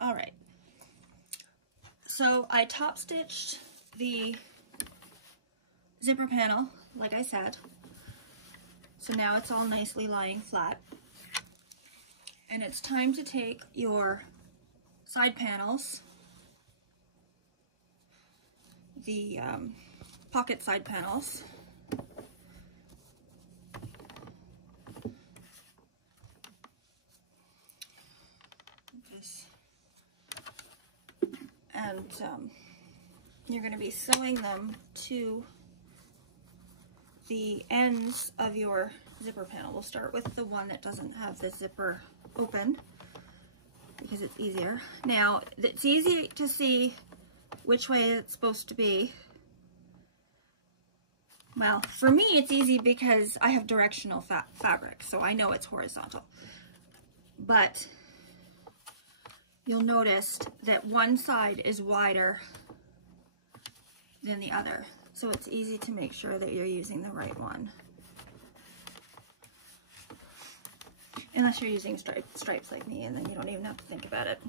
All right. So I top stitched the zipper panel, like I said. So now it's all nicely lying flat. And it's time to take your side panels, the pocket side panels, and you're going to be sewing them to the ends of your zipper panel. We'll start with the one that doesn't have the zipper open because it's easier. Now, it's easy to see which way it's supposed to be. Well, for me, it's easy because I have directional fabric, so I know it's horizontal. But you'll notice that one side is wider than the other, so it's easy to make sure that you're using the right one. Unless you're using stripes like me, and then you don't even have to think about it.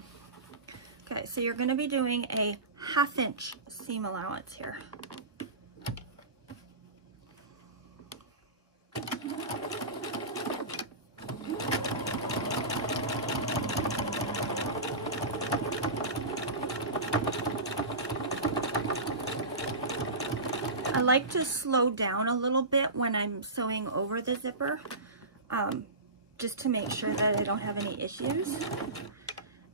Okay, so you're going to be doing a 1/2 inch seam allowance here. I like to slow down a little bit when I'm sewing over the zipper, just to make sure that I don't have any issues.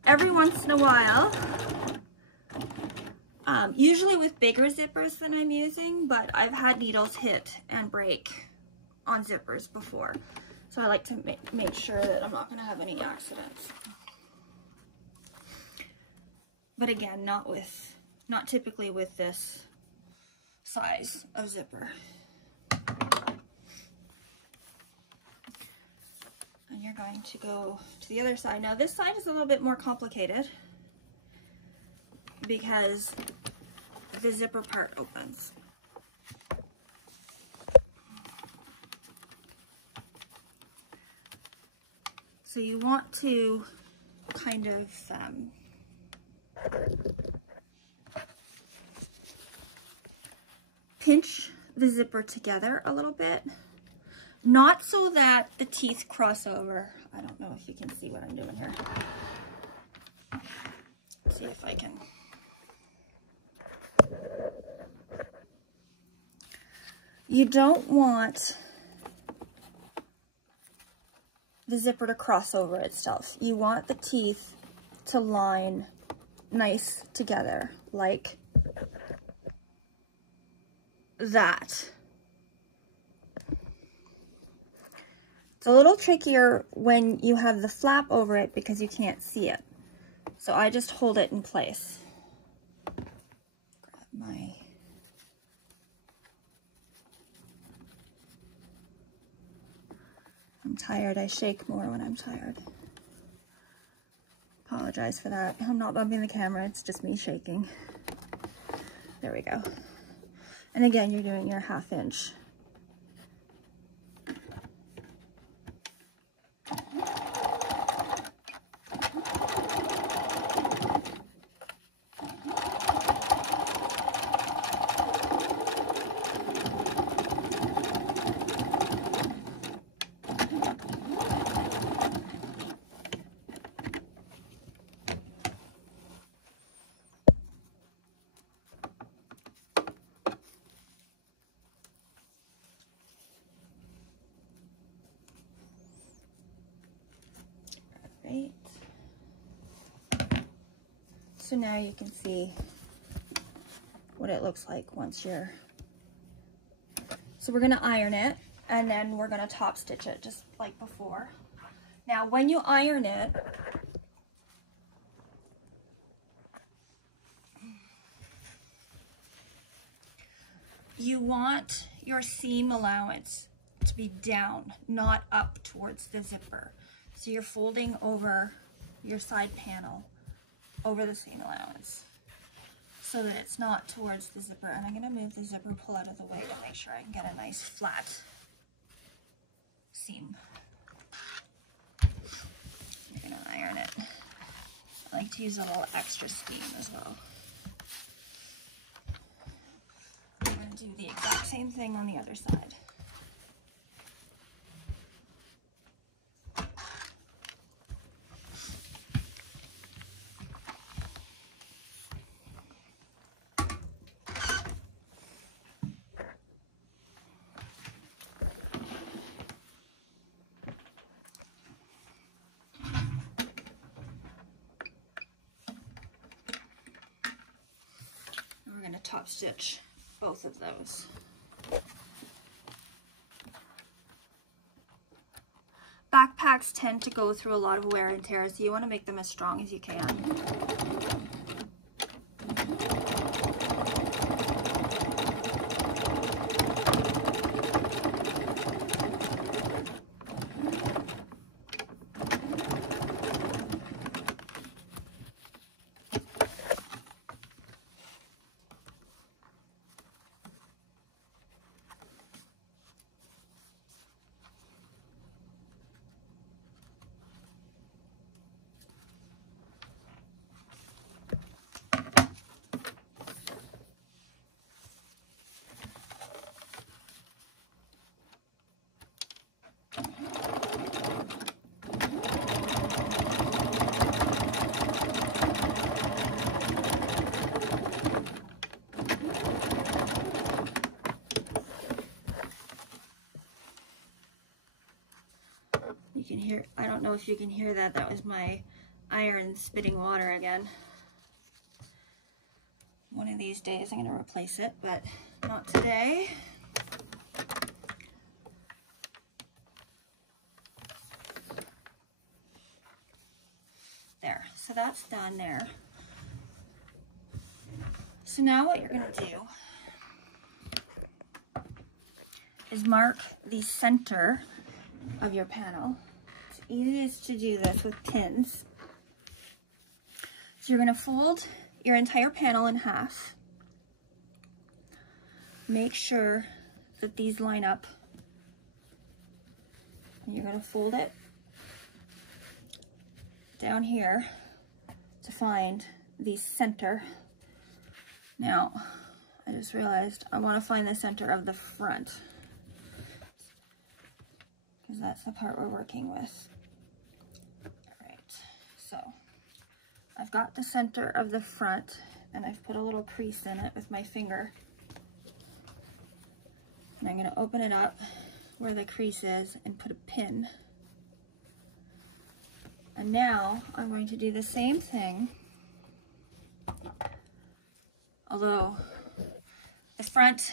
Every once in a while, usually with bigger zippers than I'm using, but I've had needles hit and break on zippers before. So I like to make sure that I'm not going to have any accidents. But again, not typically with this size of zipper. And you're going to go to the other side. Now this side is a little bit more complicated because the zipper part opens. So you want to kind of pinch the zipper together a little bit. Not so that the teeth cross over. I don't know if you can see what I'm doing here. Let's see if I can. You don't want the zipper to cross over itself. You want the teeth to line nice together, like that. It's a little trickier when you have the flap over it because you can't see it. So I just hold it in place. Grab my... I'm tired. I shake more when I'm tired. Apologize for that. I'm not bumping the camera. It's just me shaking. There we go. And again, you're doing your 1/2 inch. Right. So now you can see what it looks like once you're... So we're going to iron it, and then we're going to top stitch it just like before. Now when you iron it, you want your seam allowance to be down, not up towards the zipper. So you're folding over your side panel over the seam allowance so that it's not towards the zipper. And I'm going to move the zipper pull out of the way to make sure I can get a nice flat seam. You're going to iron it. I like to use a little extra steam as well. I'm going to do the exact same thing on the other side. We're going to top stitch both of those. Backpacks tend to go through a lot of wear and tear, so you want to make them as strong as you can. You can hear, I don't know if you can hear that, that was my iron spitting water again. One of these days I'm going to replace it, but not today. There, so that's done there. So now what you're going to do is mark the center of your panel. It's easiest to do this with pins. So you're going to fold your entire panel in half. Make sure that these line up. And you're going to fold it down here to find the center. Now, I just realized I want to find the center of the front, because that's the part we're working with. All right, so I've got the center of the front, and I've put a little crease in it with my finger. And I'm going to open it up where the crease is and put a pin. And now I'm going to do the same thing, although the front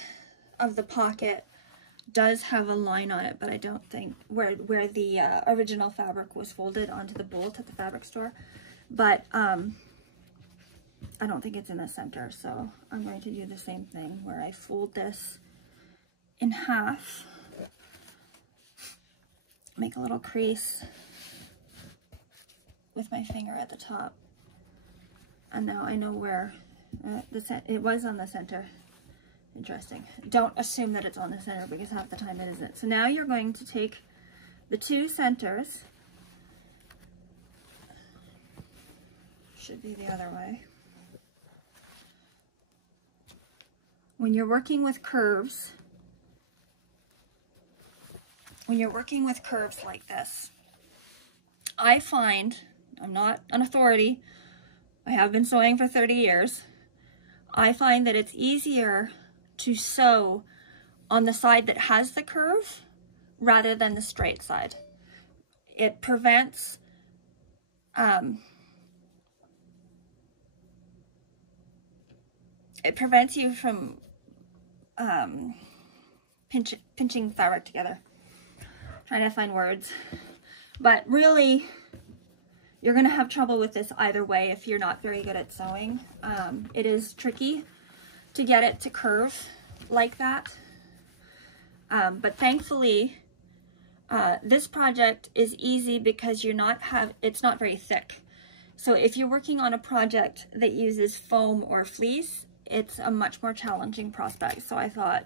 of the pocket does have a line on it, but I don't think where the original fabric was folded onto the bolt at the fabric store, but I don't think it's in the center. So I'm going to do the same thing where I fold this in half, make a little crease with my finger at the top, and now I know where it was on the center. Interesting. Don't assume that it's on the center, because half the time it isn't. So now you're going to take the two centers, should be the other way. When you're working with curves, like this, I find, I'm not an authority, I have been sewing for 30 years, I find that it's easier to sew on the side that has the curve rather than the straight side. It prevents you from pinching fabric together. Trying to find words, but really you're gonna have trouble with this either way if you're not very good at sewing. It is tricky to get it to curve like that, but thankfully this project is easy because it's not very thick. So if you're working on a project that uses foam or fleece, it's a much more challenging prospect. So I thought,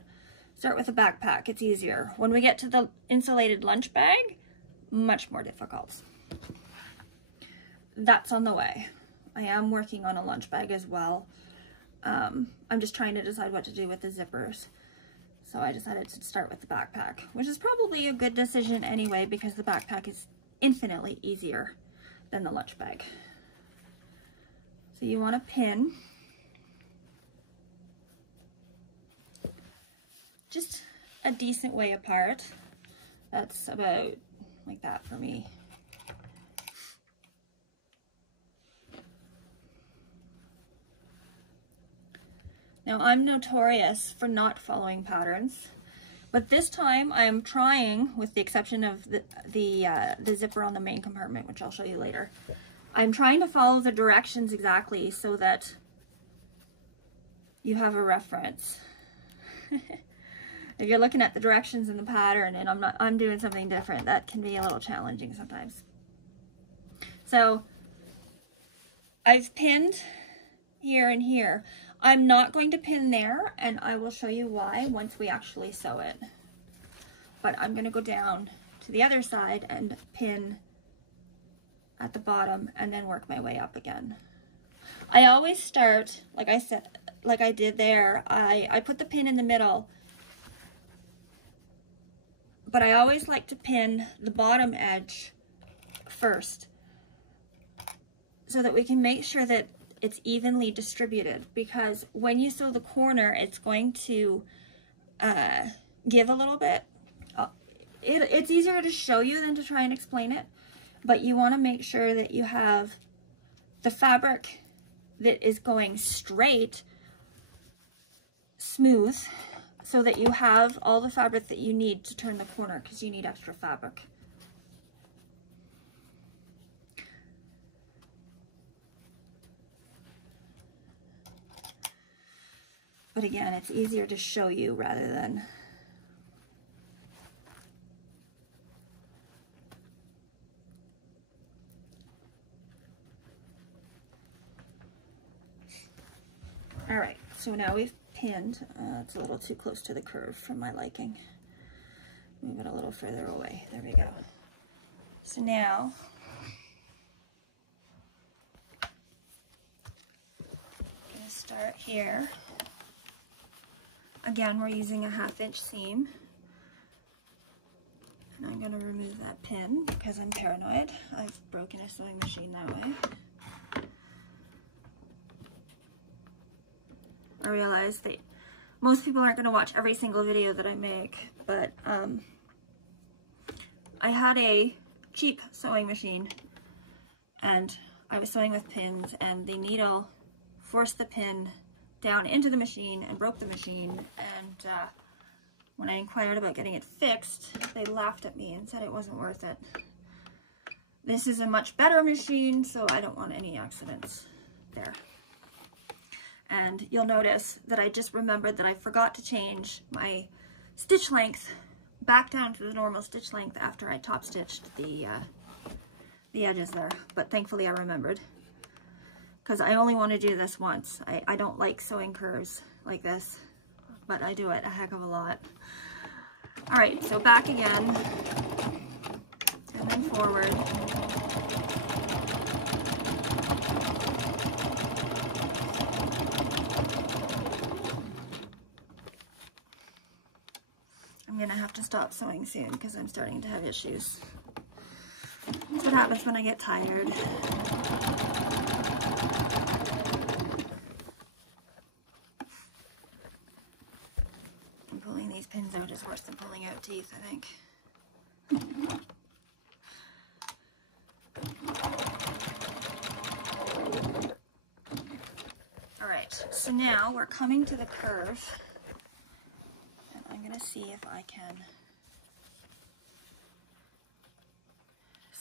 start with a backpack, it's easier. When we get to the insulated lunch bag, much more difficult. That's on the way. I am working on a lunch bag as well. I'm just trying to decide what to do with the zippers. So I decided to start with the backpack, which is probably a good decision anyway, because the backpack is infinitely easier than the lunch bag. So you want to pin just a decent way apart. That's about like that for me. Now, I'm notorious for not following patterns, but this time I'm trying, with the exception of the zipper on the main compartment, which I'll show you later, I'm trying to follow the directions exactly so that you have a reference. If you're looking at the directions in the pattern and I'm doing something different, that can be a little challenging sometimes. So I've pinned here and here. I'm not going to pin there, and I will show you why once we actually sew it. But I'm going to go down to the other side and pin at the bottom and then work my way up again. I always start, like I said, like I did there, I put the pin in the middle, but I always like to pin the bottom edge first so that we can make sure that it's evenly distributed, because when you sew the corner, it's going to give a little bit. It's easier to show you than to try and explain it, but you want to make sure that you have the fabric that is going straight, smooth, so that you have all the fabric that you need to turn the corner, because you need extra fabric. But again, it's easier to show you rather than all right, so now we've pinned. It's a little too close to the curve for my liking. Move it a little further away. There we go. So now I'm going to start here. Again, we're using a 1/2 inch seam. And I'm going to remove that pin because I'm paranoid. I've broken a sewing machine that way. I realize that most people aren't going to watch every single video that I make, but I had a cheap sewing machine and I was sewing with pins, and the needle forced the pin down into the machine and broke the machine, and when I inquired about getting it fixed, they laughed at me and said it wasn't worth it. This is a much better machine, so I don't want any accidents there. And you'll notice that I just remembered that I forgot to change my stitch length back down to the normal stitch length after I top stitched the edges there, but thankfully I remembered, because I only want to do this once. I don't like sewing curves like this, but I do it a heck of a lot. All right, so back again, and then forward. I'm gonna have to stop sewing soon because I'm starting to have issues. That's what happens when I get tired. And pulling these pins out is worse than pulling out teeth, I think. All right, so now we're coming to the curve. I'm going to see if I can.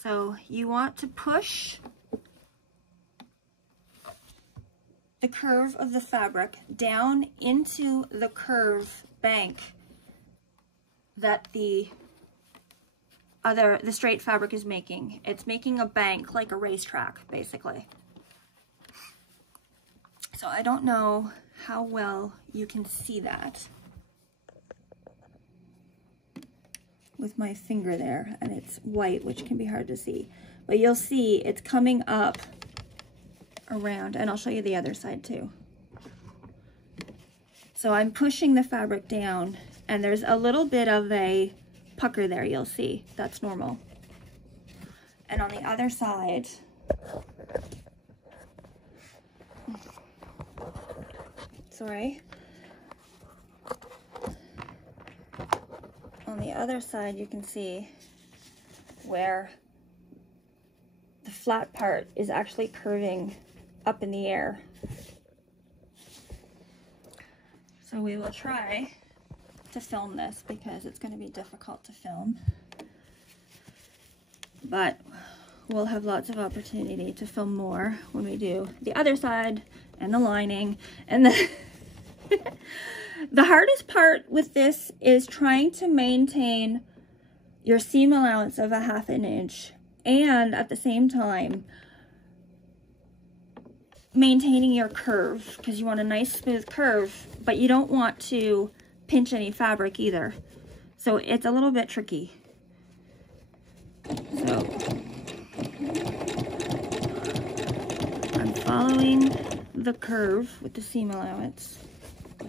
So you want to push the curve of the fabric down into the curve bank that the straight fabric is making. It's making a bank like a racetrack, basically. So I don't know how well you can see that with my finger there, and it's white, which can be hard to see, but you'll see it's coming up around, and I'll show you the other side too. So I'm pushing the fabric down, and there's a little bit of a pucker there, you'll see. That's normal. And on the other side, sorry, on the other side you can see where the flat part is actually curving up in the air. So we will try to film this because it's going to be difficult to film, but we'll have lots of opportunity to film more when we do the other side and the lining. And the hardest part with this is trying to maintain your seam allowance of 1/2 inch and at the same time maintaining your curve, because you want a nice smooth curve, but you don't want to pinch any fabric either. So it's a little bit tricky. So I'm following the curve with the seam allowance. I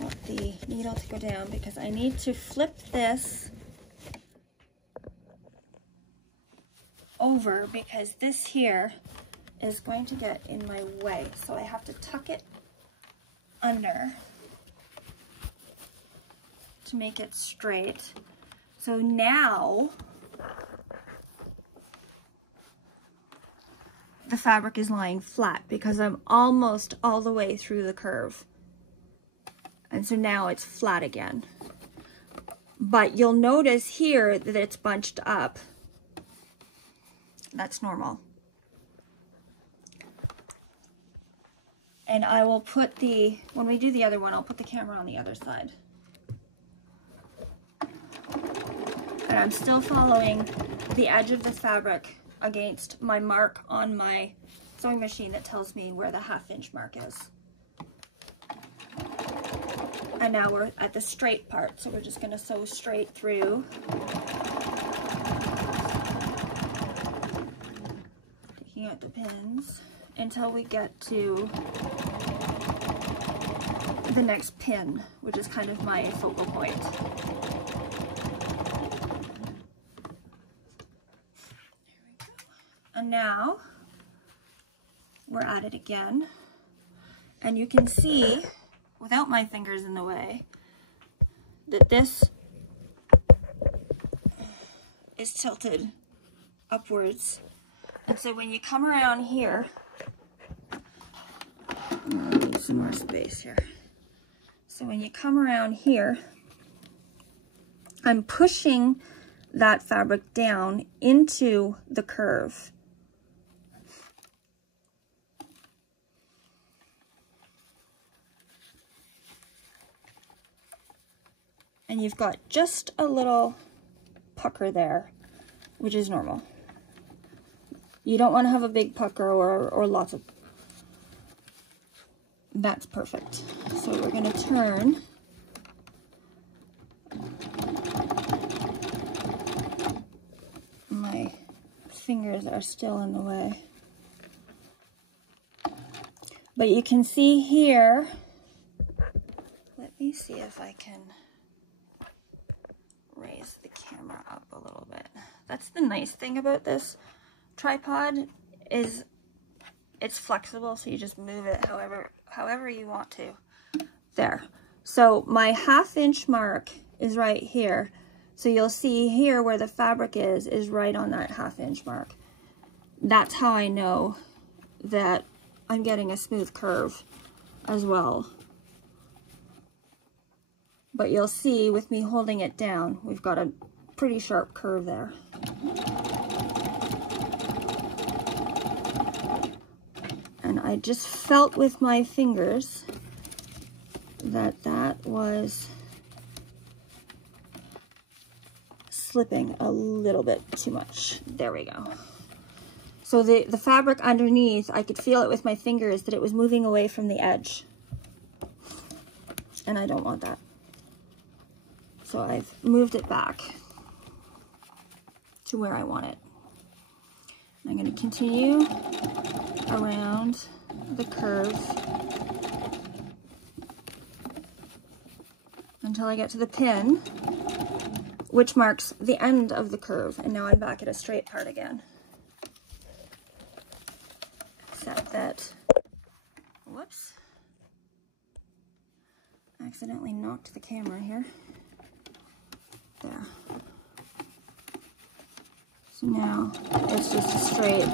want the needle to go down because I need to flip this over because this here is going to get in my way. So I have to tuck it under to make it straight. So now the fabric is lying flat because I'm almost all the way through the curve. And so now it's flat again. But you'll notice here that it's bunched up. That's normal. And I will put when we do the other one, I'll put the camera on the other side. And I'm still following the edge of the fabric against my mark on my sewing machine that tells me where the 1/2 inch mark is. And now we're at the straight part, so we're just going to sew straight through. Taking out the pins until we get to the next pin, which is kind of my focal point. And now we're at it again, and you can see without my fingers in the way that this is tilted upwards. And so when you come around here, I need some more space here. So when you come around here, I'm pushing that fabric down into the curve. And you've got just a little pucker there, which is normal. You don't want to have a big pucker or lots of... That's perfect. So we're going to turn. My fingers are still in the way. But you can see here, let me see if I can raise the camera up a little bit. That's the nice thing about this tripod, is it's flexible, so you just move it however you want to. There. So my 1/2 inch mark is right here. So you'll see here where the fabric is right on that 1/2 inch mark. That's how I know that I'm getting a smooth curve as well. But you'll see with me holding it down, we've got a pretty sharp curve there. And I just felt with my fingers that that was slipping a little bit too much. There we go. So the fabric underneath, I could feel it with my fingers that it was moving away from the edge. And I don't want that. So I've moved it back to where I want it. I'm going to continue around the curve until I get to the pin, which marks the end of the curve. And now I'm back at a straight part again. Set that, whoops, accidentally knocked the camera here. There. So now it's just a straight.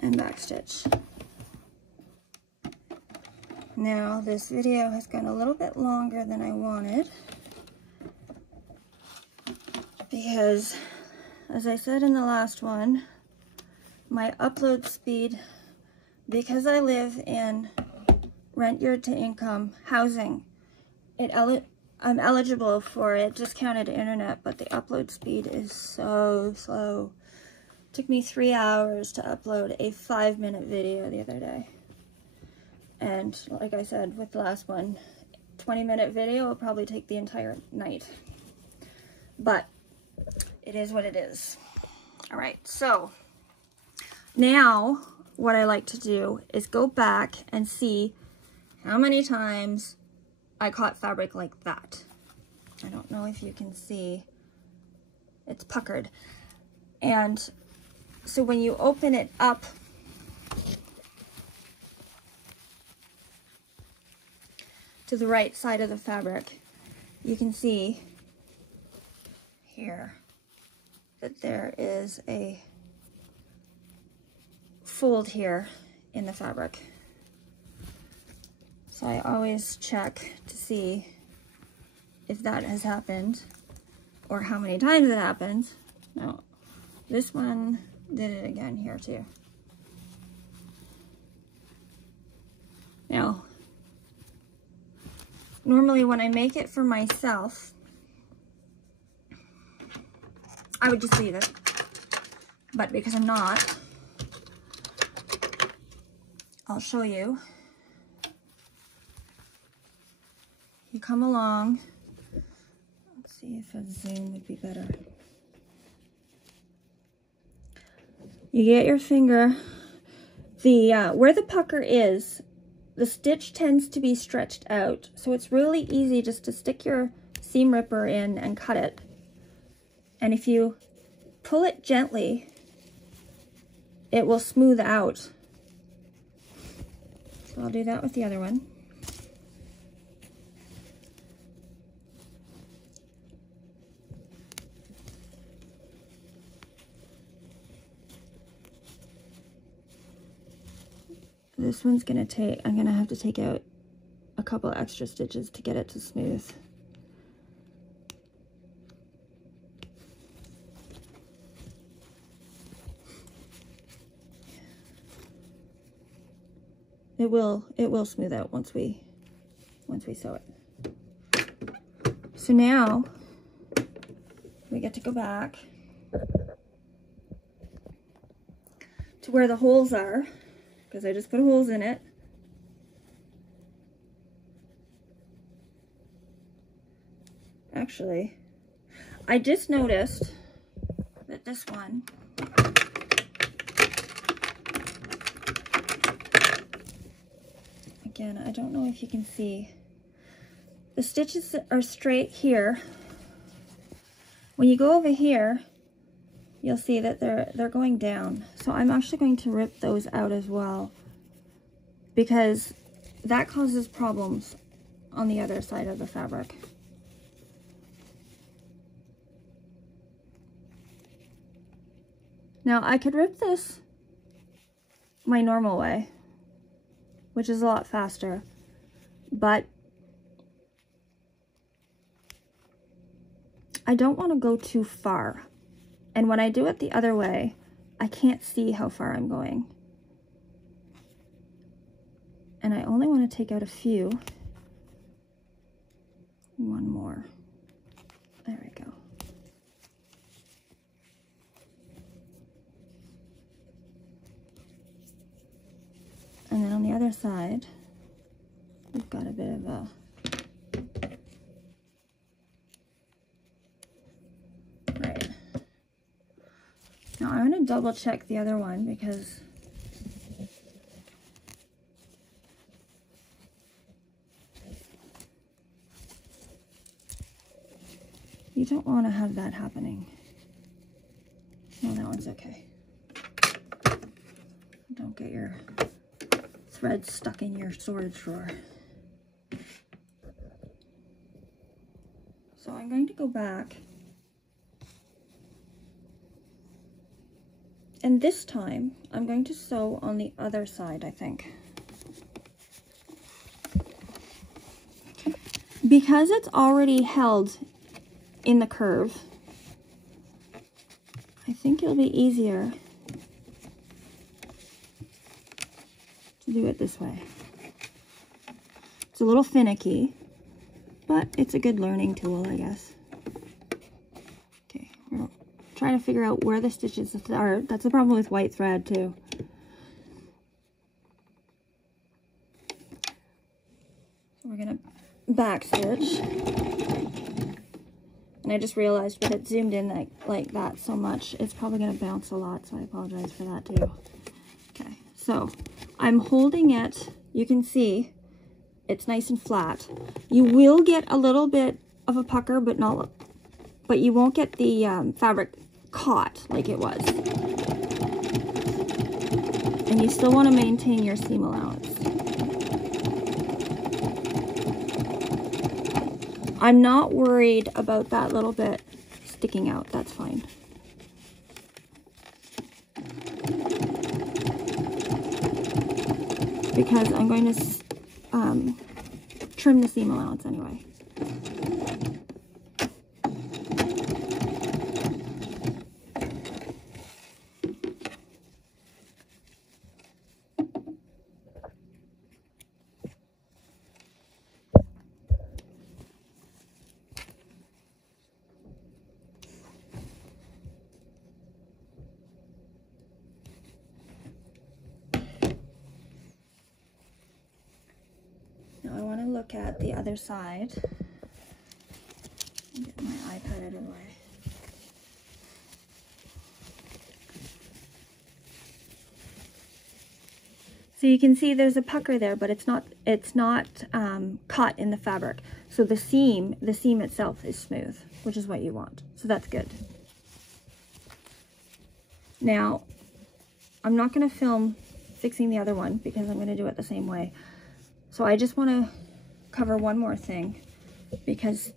And back stitch. Now this video has gone a little bit longer than I wanted because, as I said in the last one, my upload speed, because I live in rent yard to income housing, I'm eligible for it discounted internet, but the upload speed is so slow. It took me 3 hours to upload a 5-minute video the other day. And like I said with the last one, 20-minute video will probably take the entire night. But it is what it is. All right, so now what I like to do is go back and see how many times I caught fabric like that. I don't know if you can see, it's puckered. And so when you open it up, to the right side of the fabric, you can see here that there is a fold here in the fabric. So I always check to see if that has happened or how many times it happened. Now, this one did it again here too. Now, normally when I make it for myself, I would just leave it. But because I'm not, I'll show you. You come along. Let's see if a zoom would be better. You get your finger, where the pucker is, the stitch tends to be stretched out, so it's really easy just to stick your seam ripper in and cut it. And if you pull it gently, it will smooth out. So I'll do that with the other one. This one's gonna take, I'm gonna have to take out a couple extra stitches to get it to smooth. It will smooth out once we sew it. So now we get to go back to where the holes are, because I just put holes in it. Actually, I just noticed that this one, again, I don't know if you can see, the stitches are straight here. When you go over here, you'll see that they're going down. So I'm actually going to rip those out as well, because that causes problems on the other side of the fabric. Now I could rip this my normal way, which is a lot faster, but I don't want to go too far. And when I do it the other way, I can't see how far I'm going. and I only want to take out a few. One more. There we go. And then on the other side, we've got a bit of a right. Now I'm going to double check the other one because you don't want to have that happening. No, that one's okay. Don't get your thread stuck in your storage drawer. So I'm going to go back, and this time I'm going to sew on the other side, I think. Because it's already held in the curve, I think it'll be easier to do it this way. It's a little finicky, but it's a good learning tool, I guess. Okay, we're trying to figure out where the stitches are. That's the problem with white thread too. So we're gonna back stitch. And I just realized with it zoomed in like that so much, it's probably gonna bounce a lot, so I apologize for that too. Okay, so I'm holding it, you can see it's nice and flat. You will get a little bit of a pucker, but you won't get the fabric caught like it was. And you still want to maintain your seam allowance. I'm not worried about that little bit sticking out, that's fine. Because I'm going to trim the seam allowance anyway. Now I want to look at the other side. Get my iPad out of the way. So you can see there's a pucker there, but it's not caught in the fabric. So the seam itself is smooth, which is what you want. So that's good. Now, I'm not going to film fixing the other one because I'm going to do it the same way. So I just want to cover one more thing because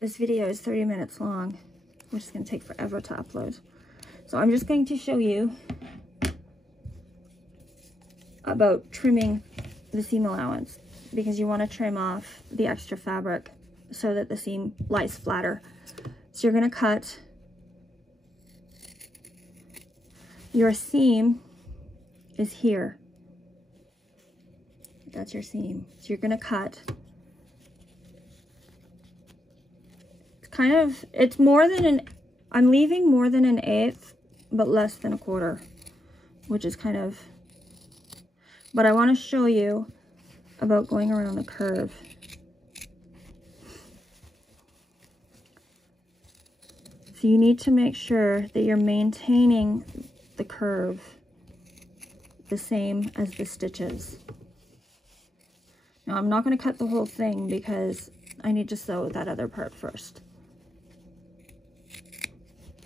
this video is 30 minutes long, which is going to take forever to upload. So I'm just going to show you about trimming the seam allowance because you want to trim off the extra fabric so that the seam lies flatter. So you're going to cut your seam is here. That's your seam. So you're going to cut. It's more than I'm leaving more than 1/8, but less than 1/4, which is kind of, but I want to show you about going around the curve. So you need to make sure that you're maintaining the curve the same as the stitches. Now I'm not going to cut the whole thing because I need to sew that other part first.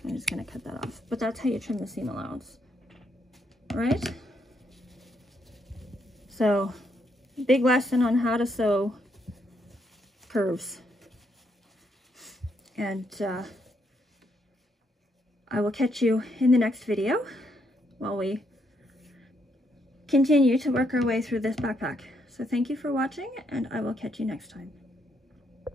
I'm just going to cut that off. But that's how you trim the seam allowance. All right? So, big lesson on how to sew curves. And I will catch you in the next video while we continue to work our way through this backpack. So thank you for watching, and I will catch you next time.